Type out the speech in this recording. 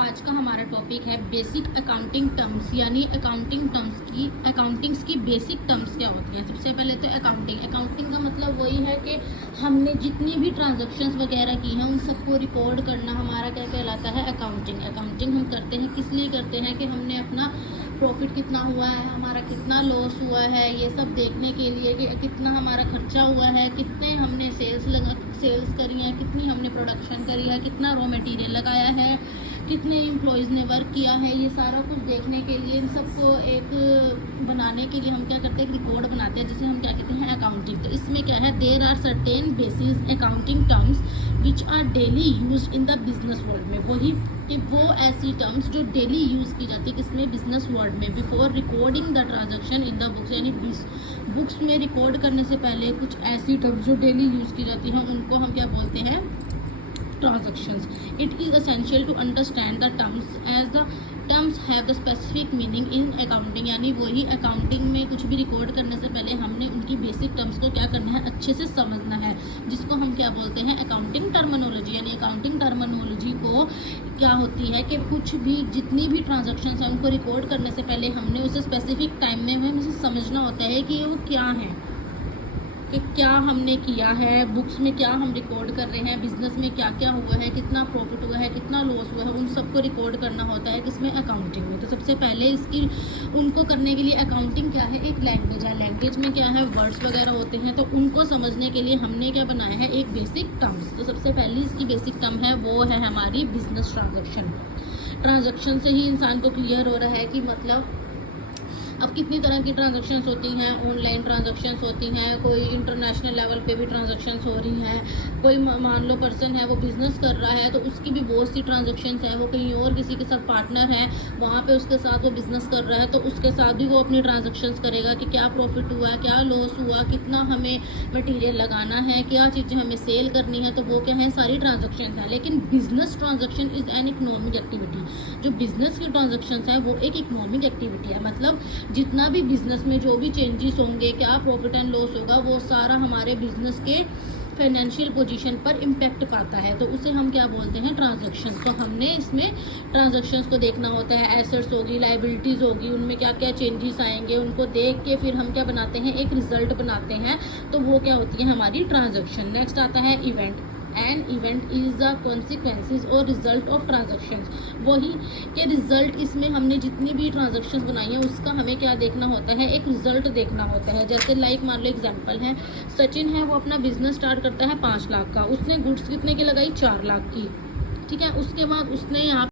आज का हमारा टॉपिक है बेसिक अकाउंटिंग टर्म्स, यानी अकाउंटिंग्स की बेसिक टर्म्स क्या होती हैं। सबसे पहले तो अकाउंटिंग का मतलब वही है कि हमने जितनी भी ट्रांजैक्शंस वगैरह की हैं उन सबको रिकॉर्ड करना हमारा क्या कहलाता है, अकाउंटिंग। अकाउंटिंग हम करते हैं किस लिए करते हैं कि हमने अपना प्रॉफिट कितना हुआ है, हमारा कितना लॉस हुआ है, ये सब देखने के लिए कि कितना हमारा खर्चा हुआ है, कितने हमने सेल्स करी है, कितनी हमने प्रोडक्शन करी है, कितना रॉ मटेरियल लगाया है, कितने एम्प्लॉयज़ ने वर्क किया है, ये सारा कुछ देखने के लिए इन सबको एक बनाने के लिए हम क्या करते हैं, एक रिकॉर्ड बनाते हैं जिसे हम क्या कहते हैं, अकाउंटिंग। तो इसमें क्या है, there are certain basis accounting terms which are daily use in the business world में। वही कि वो ऐसी टर्म्स जो डेली यूज़ की जाती है किसमें, बिजनेस वर्ल्ड में। Before recording the transaction in the books, यानी बुक्स में रिकॉर्ड करने से पहले कुछ ऐसी टर्म्स जो डेली यूज़ की जाती हैं उनको हम क्या बोलते हैं, transactions. It is essential to understand the terms as the terms have the specific meaning in accounting। यानी वही अकाउंटिंग में कुछ भी रिकॉर्ड करने से पहले हमने उनकी बेसिक टर्म्स को क्या करना है, अच्छे से समझना है, जिसको हम क्या बोलते हैं, अकाउंटिंग टर्मिनोलॉजी। यानी अकाउंटिंग टर्मिनोलॉजी को क्या होती है कि कुछ भी जितनी भी ट्रांजैक्शंस हैं उनको रिकॉर्ड करने से पहले हमने उसे स्पेसिफिक टाइम में हमें उसे समझना होता है कि वो क्या है, कि क्या हमने किया है, बुक्स में क्या हम रिकॉर्ड कर रहे हैं, बिजनेस में क्या क्या हुआ है, कितना प्रॉफिट हुआ है, कितना लॉस हुआ है, उन सबको रिकॉर्ड करना होता है किसमें, अकाउंटिंग में। तो सबसे पहले इसकी उनको करने के लिए अकाउंटिंग क्या है, एक लैंग्वेज है। लैंग्वेज में क्या है, वर्ड्स वगैरह होते हैं, तो उनको समझने के लिए हमने क्या बनाया है, एक बेसिक टर्म्स। तो सबसे पहली इसकी बेसिक टर्म है वो है हमारी बिजनेस ट्रांजैक्शन से ही इंसान को क्लियर हो रहा है कि मतलब अब कितनी तरह की ट्रांजैक्शंस होती हैं, ऑनलाइन ट्रांजैक्शंस होती हैं, कोई इंटरनेशनल लेवल पे भी ट्रांजैक्शंस हो रही हैं, कोई मान लो पर्सन है वो बिज़नेस कर रहा है तो उसकी भी बहुत सी ट्रांजैक्शंस है, वो कहीं और किसी के साथ पार्टनर है, वहाँ पे उसके साथ वो बिज़नेस कर रहा है तो उसके साथ भी वो अपनी ट्रांजैक्शंस करेगा कि क्या प्रॉफिट हुआ, क्या लॉस हुआ, कितना हमें मटीरियल लगाना है, क्या चीज़ें हमें सेल करनी है, तो वो क्या है, सारी ट्रांजैक्शंस हैं। लेकिन business transaction is an economic activity. जो बिज़नेस की ट्रांजैक्शंस है वो एक इकोनॉमिक एक्टिविटी है, मतलब जितना भी बिजनेस में जो भी चेंजेस होंगे, क्या प्रॉफिट एंड लॉस होगा, वो सारा हमारे बिजनेस के फाइनेंशियल पोजीशन पर इम्पैक्ट पाता है, तो उसे हम क्या बोलते हैं, ट्रांजैक्शंस। तो हमने इसमें ट्रांजैक्शंस को देखना होता है, एसेट्स होगी, लायबिलिटीज़ होगी, उनमें क्या क्या चेंजेस आएंगे, उनको देख के फिर हम क्या बनाते हैं, एक रिजल्ट बनाते हैं, तो वो क्या होती है हमारी ट्रांजैक्शन। नेक्स्ट आता है event. An event is the consequences और रिजल्ट ऑफ ट्रांजैक्शंस। वही के रिजल्ट, इसमें हमने जितनी भी ट्रांजैक्शंस बनाई है उसका हमें क्या देखना होता है, एक रिजल्ट देखना होता है। जैसे लाइक मान लो एग्जांपल है, सचिन है वो अपना बिजनेस स्टार्ट करता है 5 लाख का, उसने गुड्स कितने की लगाई, 4 लाख की, ठीक है। उसके बाद उसने यहाँ